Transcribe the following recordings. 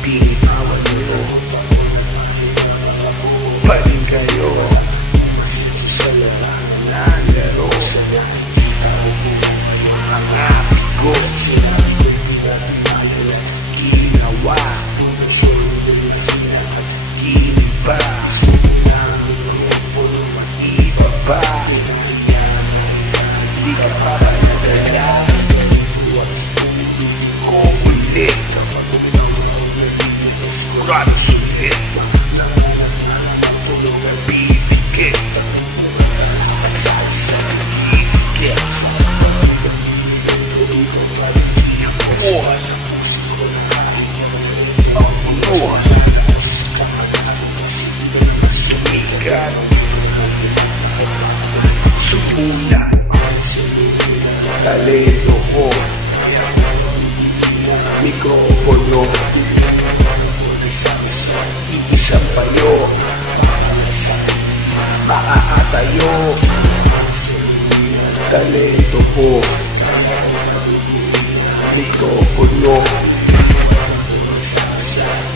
Binitawan nyo pa rin kayo sa lahat ng laro. Mga bigo ginawa giniba ibaba. Di ka pa ba nagaya ko ulit? Sigurado sulit bibigit at sasagigit bukas ang bunuhan sumikat sumulan talento ko mikropono iisang payo maaatayo talento ko mikropono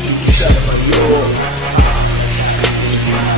iisang payo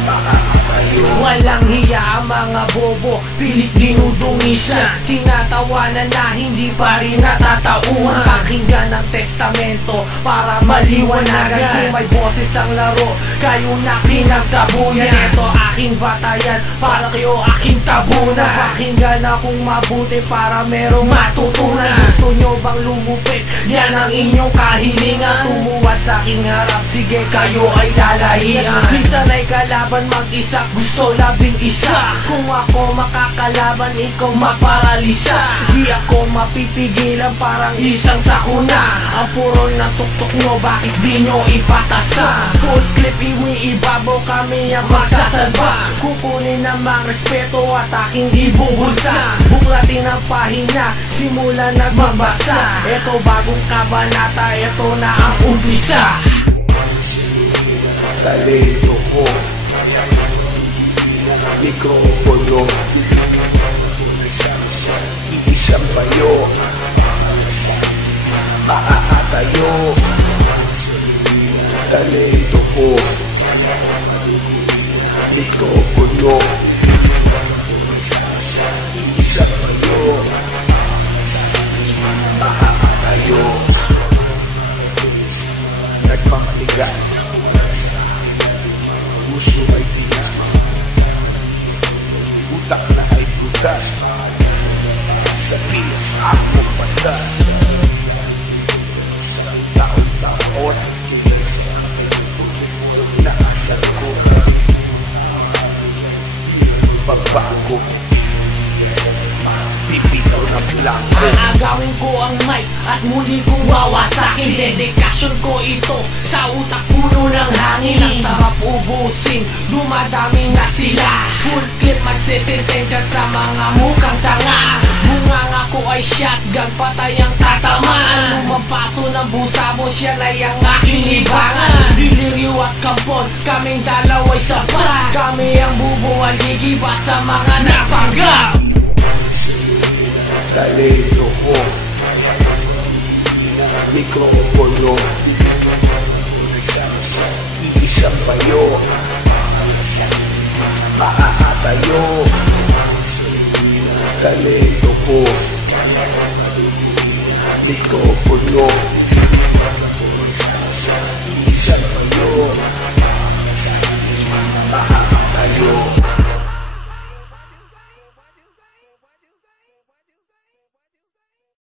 maaatayo. Walang hiya ang mga bobo, pilit dinudungisan, tinatawanan na hindi pa rin natatauhan. Pakinggan ang testamento para maliwanagan. Kung may boses ang laro, kayo na pinagtabuyan. Ito aking batayan, para kayo aking tabunan. Pakinggan akong mabuti para merong matutunan. Gusto nyo bang lumupit? Yan ang inyong kahilingan. Tumuwad sa aking harap, sige kayo ay lalahian. Minsan ay kalaban mag-isa, gusto labing isa. Kung ako makakalaban, ikaw maparalisa. Di ako mapipigilan, parang isang sakuna. Ang puro ng tuktok nyo, bakit di nyo ipatasa? Full clip, ibabaw kami ang magsasalba. Kukunin ang mga respeto at aking ibubulsa. Buklatin ang pahina, simulan at magbasa. Ito bagong kabanata, ito na ang umpisa. Talento ko mikropono iisang payo maaatayo talento ko mikropono iisang payo maaatayo nagpapaligas puso ay tigas utak na ay butas sa pilas ako patas sa taon-taon naasal ko babago pipitaw na blanco. Aagawin ko ang mic at muli kong wawasakin. Dedikasyon ko ito sa utak puno ng hangin. Ang sarap ubusin, dumadami na sila. Full clip magsisintensya sa mga mukhang tanga. Bunganga ko ay shotgun, patay ang tatamaan. Lumampaso ng busa mo, siya na yung aking libangan. Diliriw at kampon, kaming dalawa'y sapat. Kami ang bubungan, gigiba sa mga napanggap. Talento ko mikropono iisang payo maaatayo talento ko mikropono iisang payo